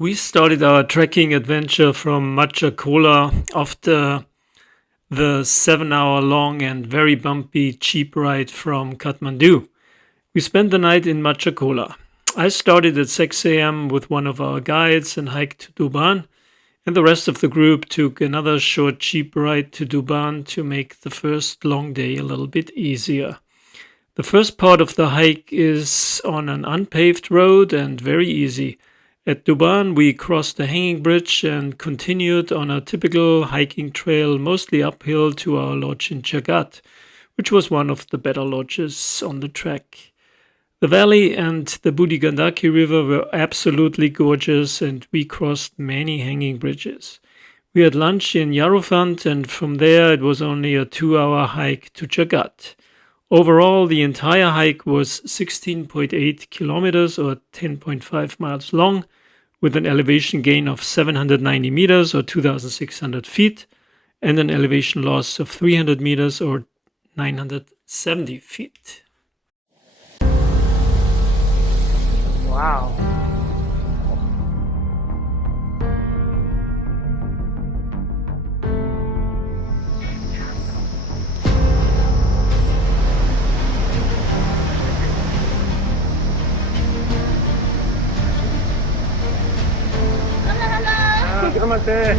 We started our trekking adventure from Machakola after the 7 hour long and very bumpy jeep ride from Kathmandu. We spent the night in Machakola. I started at 6 a.m. with one of our guides and hiked to Duban, and the rest of the group took another short jeep ride to Duban to make the first long day a little bit easier. The first part of the hike is on an unpaved road and very easy. At Duban, we crossed the hanging bridge and continued on a typical hiking trail, mostly uphill to our lodge in Jagat, which was one of the better lodges on the trek. The valley and the Budi Gandaki River were absolutely gorgeous, and we crossed many hanging bridges. We had lunch in Yarufant, and from there it was only a 2 hour hike to Jagat. Overall, the entire hike was 16.8 kilometers or 10.5 miles long, with an elevation gain of 790 meters or 2,600 feet, and an elevation loss of 300 meters or 970 feet. Wow. Namaste.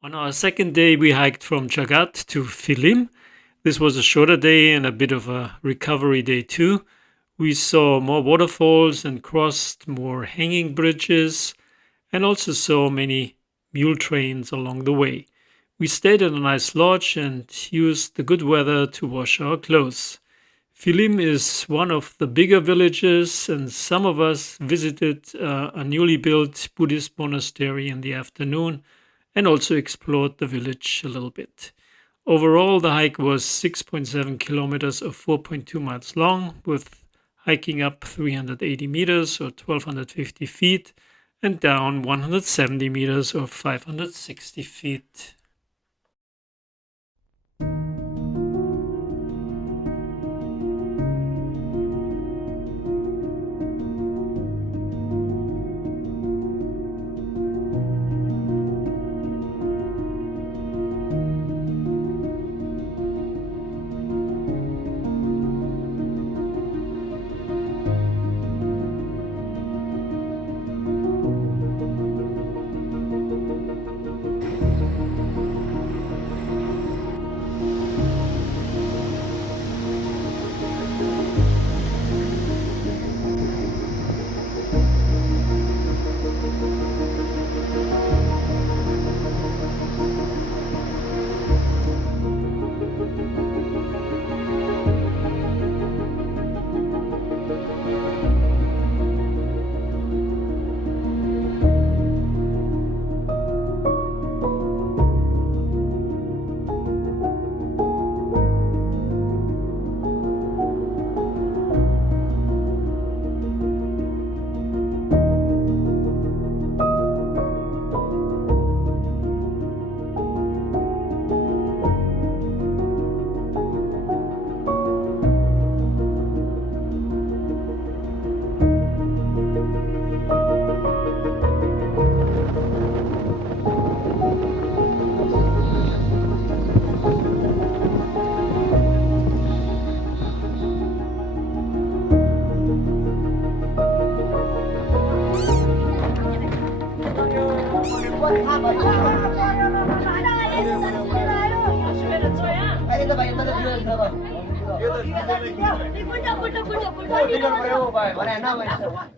On our second day, we hiked from Jagat to Philim. This was a shorter day and a bit of a recovery day too. We saw more waterfalls and crossed more hanging bridges and also saw many mule trains along the way. We stayed at a nice lodge and used the good weather to wash our clothes. Philim is one of the bigger villages, and some of us visited a newly built Buddhist monastery in the afternoon and also explored the village a little bit. Overall, the hike was 6.7 kilometers or 4.2 miles long, with hiking up 380 meters or 1,250 feet and down 170 meters or 560 feet.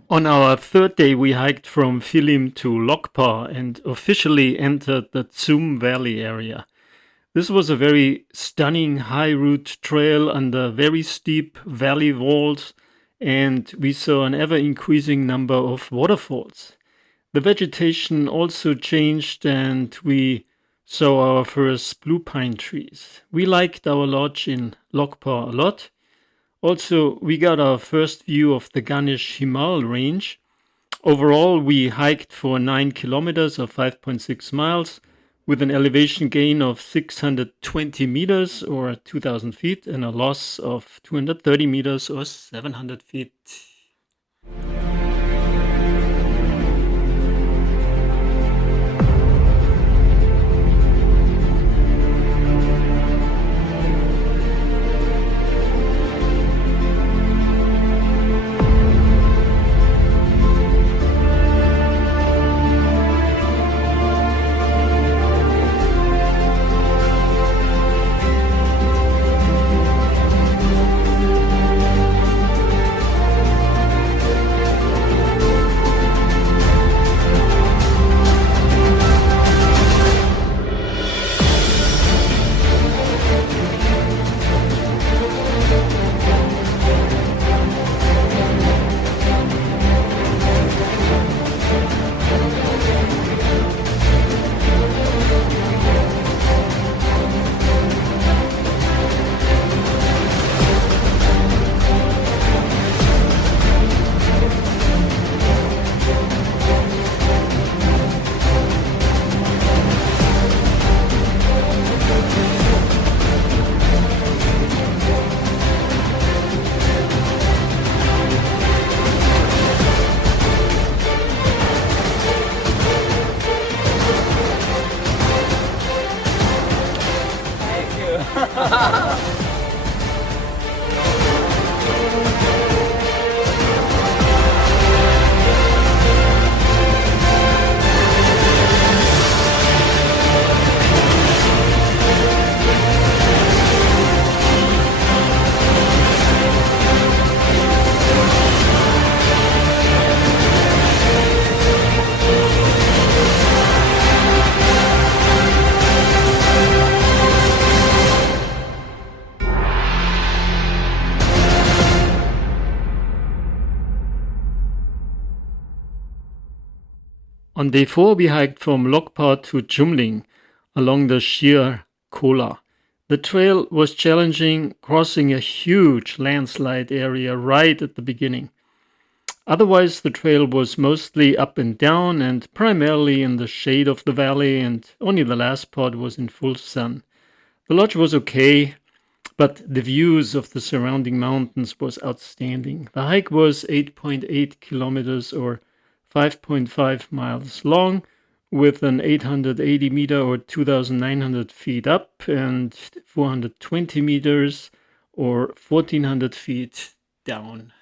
On our third day, we hiked from Philim to Lokpa and officially entered the Tsum Valley area. This was a very stunning high route trail under very steep valley walls, and we saw an ever increasing number of waterfalls. The vegetation also changed, and we saw our first blue pine trees. We liked our lodge in Lokpa a lot. Also, we got our first view of the Ganesh Himal range. Overall, we hiked for 9 kilometers or 5.6 miles with an elevation gain of 620 meters or 2,000 feet and a loss of 230 meters or 700 feet. On day 4, we hiked from Lokpa to Jumling along the sheer Kola. The trail was challenging, crossing a huge landslide area right at the beginning. Otherwise, the trail was mostly up and down and primarily in the shade of the valley, and only the last part was in full sun. The lodge was okay, but the views of the surrounding mountains was outstanding. The hike was 8.8 kilometers or 5.5 miles long, with an 880 meter or 2,900 feet up and 420 meters or 1,400 feet down.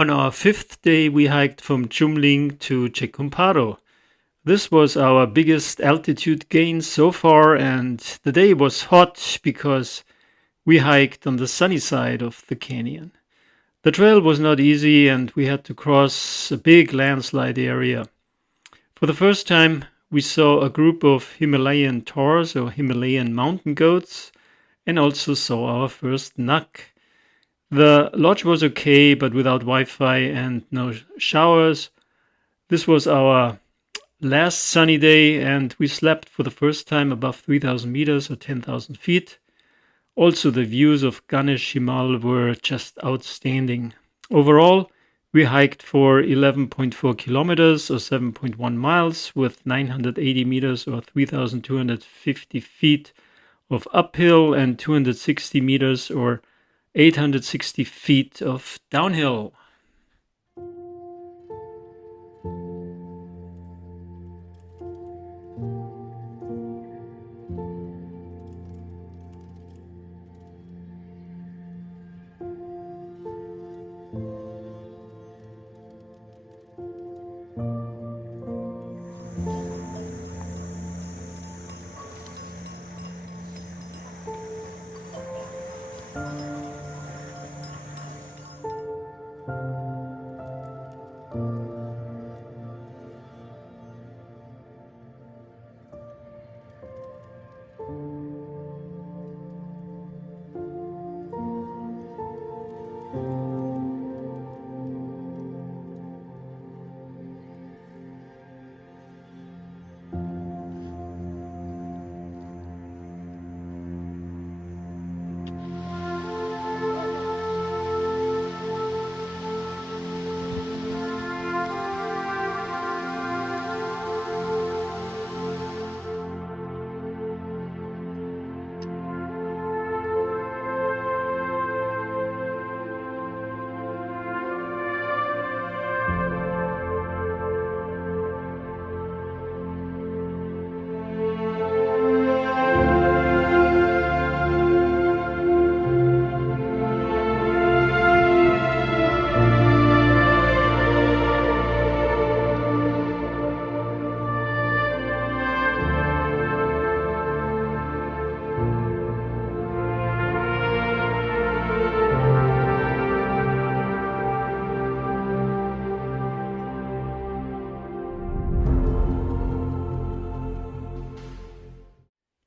On our fifth day, we hiked from Chumling to Chekumparo. This was our biggest altitude gain so far, and the day was hot because we hiked on the sunny side of the canyon. The trail was not easy, and we had to cross a big landslide area. For the first time, we saw a group of Himalayan taurs or Himalayan mountain goats, and also saw our first nak. The lodge was okay, but without Wi-Fi and no showers. This was our last sunny day, and we slept for the first time above 3,000 meters or 10,000 feet. Also, the views of Ganesh Himal were just outstanding. Overall, we hiked for 11.4 kilometers or 7.1 miles with 980 meters or 3,250 feet of uphill and 260 meters or 860 feet of downhill.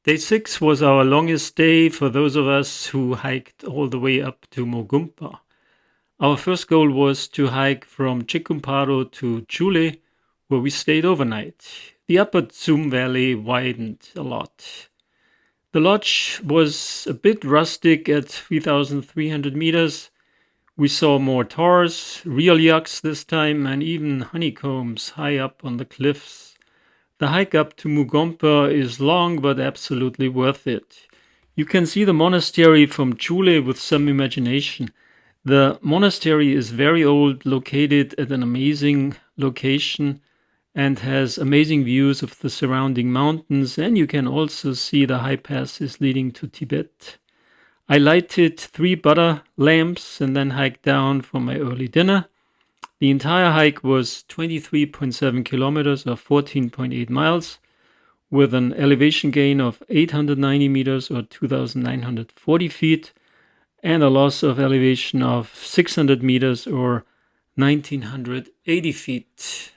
Day 6 was our longest day for those of us who hiked all the way up to Mogumpa. Our first goal was to hike from Chikumparo to Chule, where we stayed overnight. The upper Tsum valley widened a lot. The lodge was a bit rustic at 3,300 meters. We saw more taurs, real yucks this time, and even honeycombs high up on the cliffs. The hike up to Mugompa is long but absolutely worth it. You can see the monastery from Chule with some imagination. The monastery is very old, located at an amazing location, and has amazing views of the surrounding mountains, and you can also see the high passes leading to Tibet. I lighted 3 butter lamps and then hiked down for my early dinner. The entire hike was 23.7 kilometers or 14.8 miles, with an elevation gain of 890 meters or 2,940 feet, and a loss of elevation of 600 meters or 1,980 feet.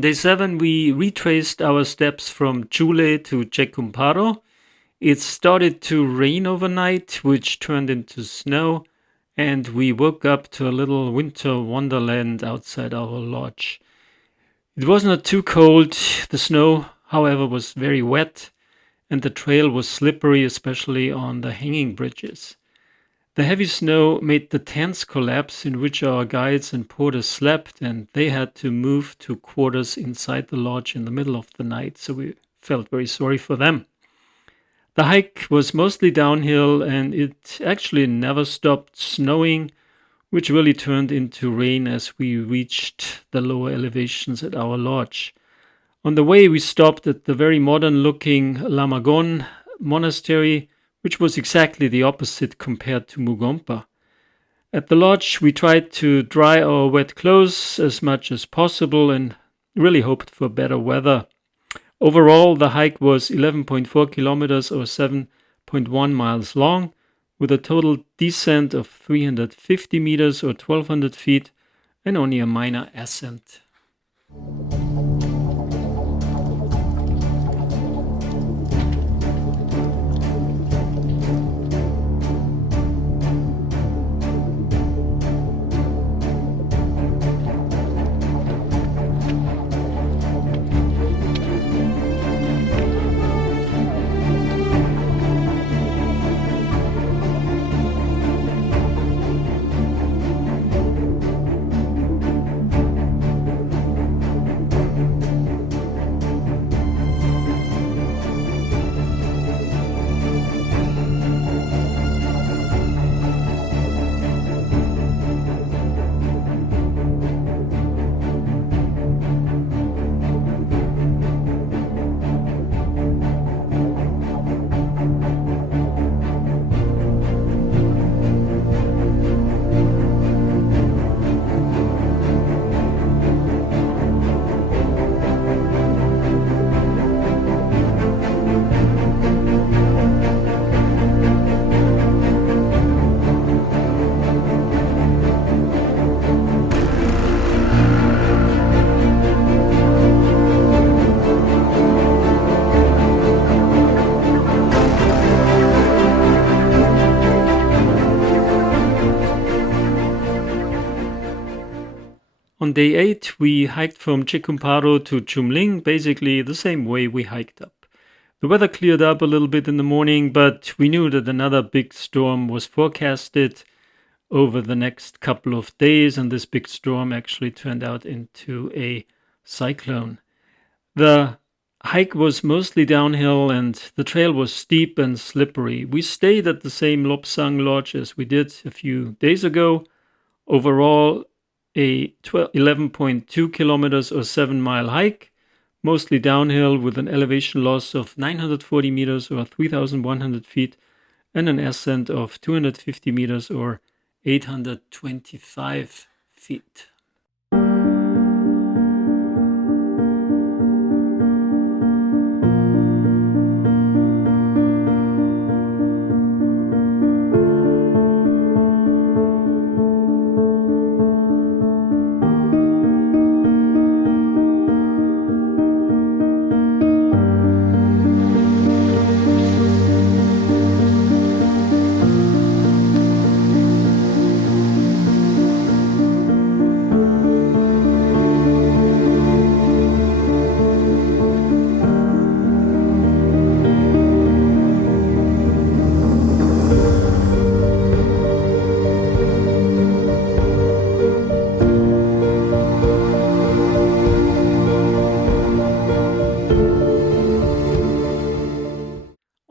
On day 7, we retraced our steps from Chule to Chekumparo. It started to rain overnight, which turned into snow, and we woke up to a little winter wonderland outside our lodge. It was not too cold. The snow, however, was very wet, and the trail was slippery, especially on the hanging bridges. The heavy snow made the tents collapse in which our guides and porters slept, and they had to move to quarters inside the lodge in the middle of the night, so we felt very sorry for them. The hike was mostly downhill, and it actually never stopped snowing, which really turned into rain as we reached the lower elevations at our lodge. On the way, we stopped at the very modern-looking Lamagon monastery, which was exactly the opposite compared to Mugompa. At the lodge, we tried to dry our wet clothes as much as possible and really hoped for better weather. Overall, the hike was 11.4 kilometers or 7.1 miles long, with a total descent of 350 meters or 1,200 feet and only a minor ascent. On day 8, we hiked from Chikumparo to Chumling, basically the same way we hiked up. The weather cleared up a little bit in the morning, but we knew that another big storm was forecasted over the next couple of days, and this big storm actually turned out into a cyclone. The hike was mostly downhill and the trail was steep and slippery. We stayed at the same Lopsang lodge as we did a few days ago. Overall, a 11.2 kilometers or 7-mile hike, mostly downhill with an elevation loss of 940 meters or 3,100 feet and an ascent of 250 meters or 825 feet.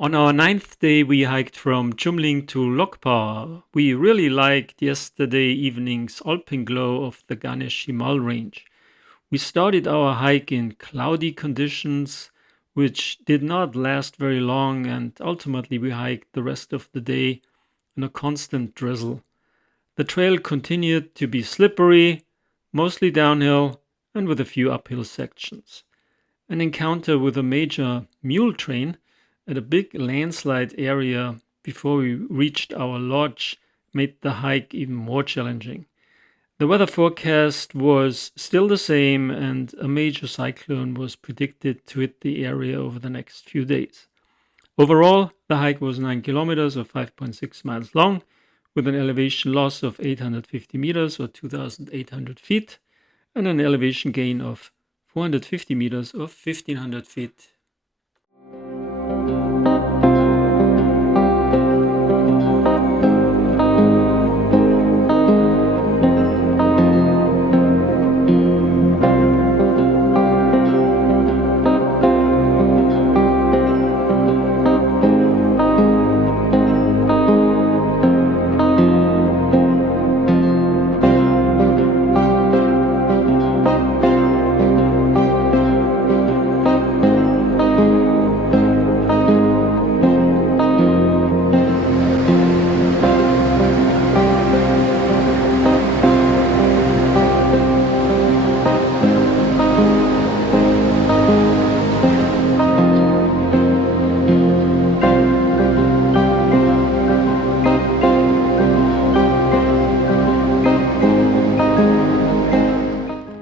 On our 9th day, we hiked from Chumling to Lokpa. We really liked yesterday evening's alpenglow of the Ganesh Himal range. We started our hike in cloudy conditions, which did not last very long, and ultimately we hiked the rest of the day in a constant drizzle. The trail continued to be slippery, mostly downhill, and with a few uphill sections. An encounter with a major mule train at a big landslide area before we reached our lodge made the hike even more challenging. The weather forecast was still the same, and a major cyclone was predicted to hit the area over the next few days. Overall, the hike was 9 kilometers or 5.6 miles long, with an elevation loss of 850 meters or 2,800 feet, and an elevation gain of 450 meters or 1,500 feet.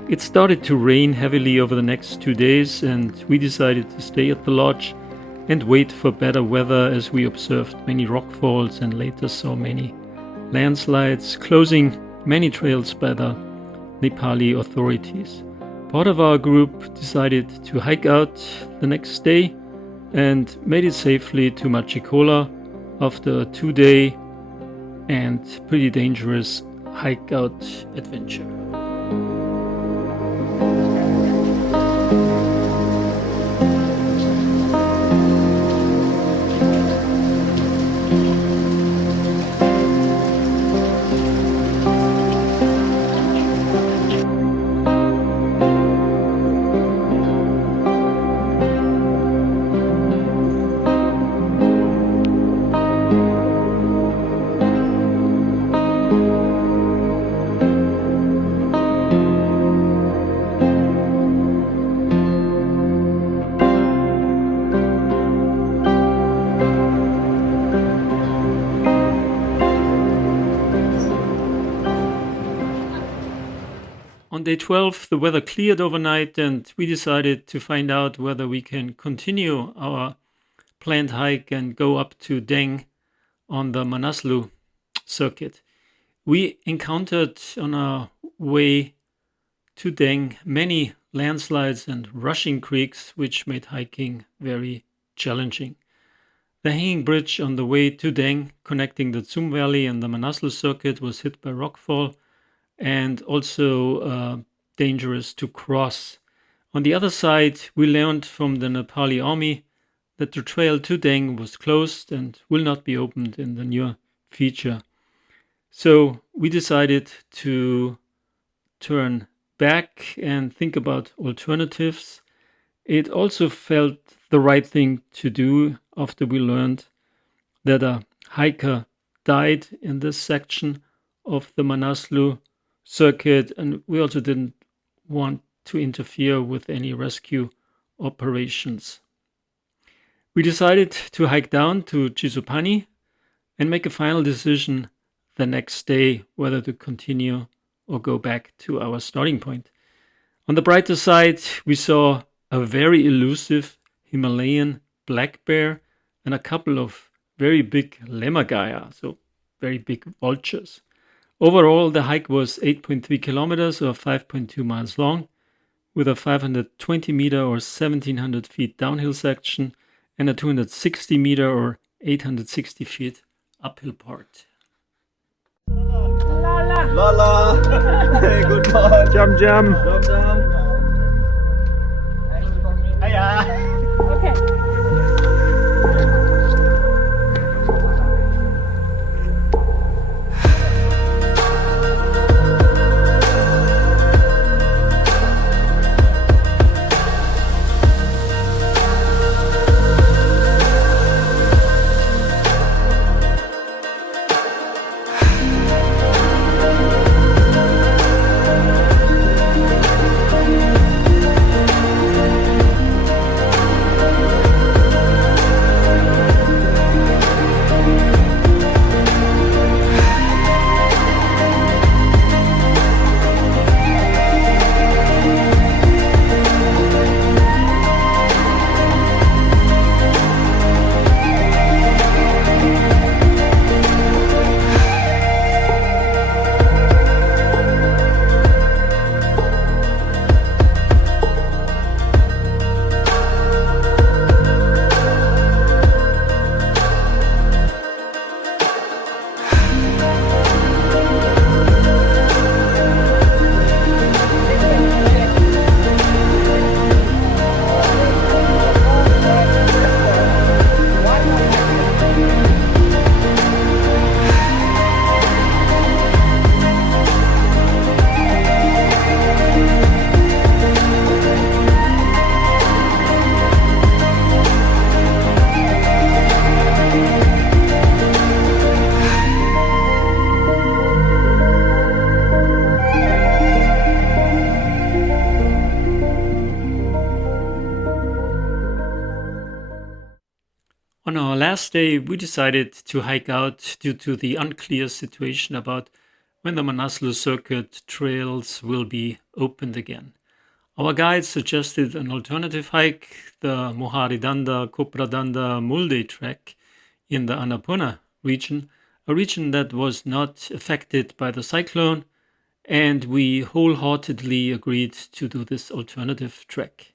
It started to rain heavily over the next 2 days, and we decided to stay at the lodge and wait for better weather as we observed many rockfalls and later saw many landslides, closing many trails by the Nepali authorities. Part of our group decided to hike out the next day and made it safely to Machikola after a 2-day and pretty dangerous hike out adventure. On day 12, the weather cleared overnight, and we decided to find out whether we can continue our planned hike and go up to Deng on the Manaslu Circuit. We encountered on our way to Deng many landslides and rushing creeks, which made hiking very challenging. The hanging bridge on the way to Deng, connecting the Tsum Valley and the Manaslu Circuit, was hit by rockfall and also dangerous to cross. On the other side, we learned from the Nepali army that the trail to Deng was closed and will not be opened in the near future. So we decided to turn back and think about alternatives. It also felt the right thing to do after we learned that a hiker died in this section of the Manaslu Circuit, and we also didn't want to interfere with any rescue operations. We decided to hike down to Chisupani and make a final decision the next day whether to continue or go back to our starting point. On the brighter side, we saw a very elusive Himalayan black bear and a couple of very big lemurgaya, so very big vultures. Overall, the hike was 8.3 kilometers or 5.2 miles long, with a 520 meter or 1,700 feet downhill section and a 260 meter or 860 feet uphill part. Lala, hey, good morning. Jam jam. Jam jam. Hiya. Okay. On our last day, we decided to hike out due to the unclear situation about when the Manaslu Circuit trails will be opened again. Our guide suggested an alternative hike, the Moharidanda Kopradanda Mulde trek in the Annapurna region, a region that was not affected by the cyclone, and we wholeheartedly agreed to do this alternative trek.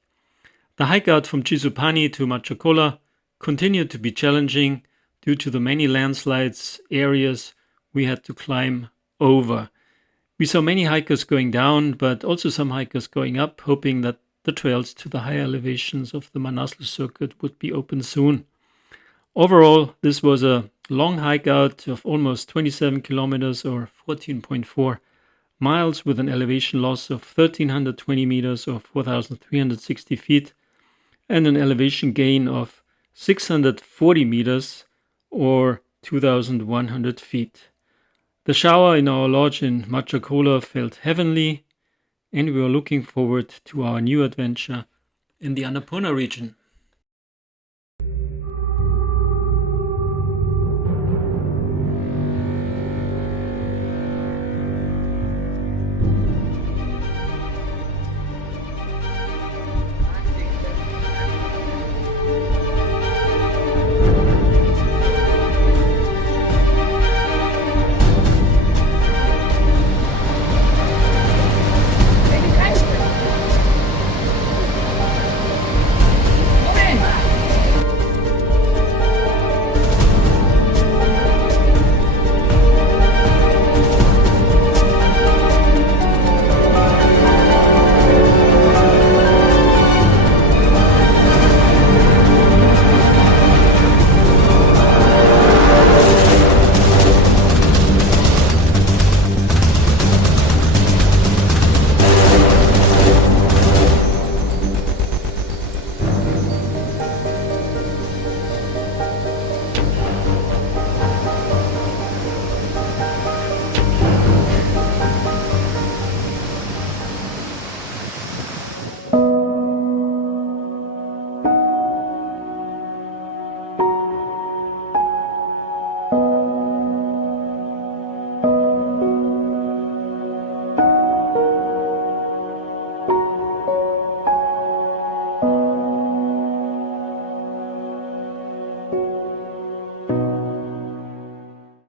The hike out from Chisupani to Machakola continued to be challenging due to the many landslides areas we had to climb over. We saw many hikers going down, but also some hikers going up, hoping that the trails to the higher elevations of the Manaslu Circuit would be open soon. Overall, this was a long hike out of almost 27 kilometers or 14.4 miles with an elevation loss of 1,320 meters or 4,360 feet and an elevation gain of 640 meters or 2,100 feet. The shower in our lodge in Machakola felt heavenly, and we are looking forward to our new adventure in the Annapurna region.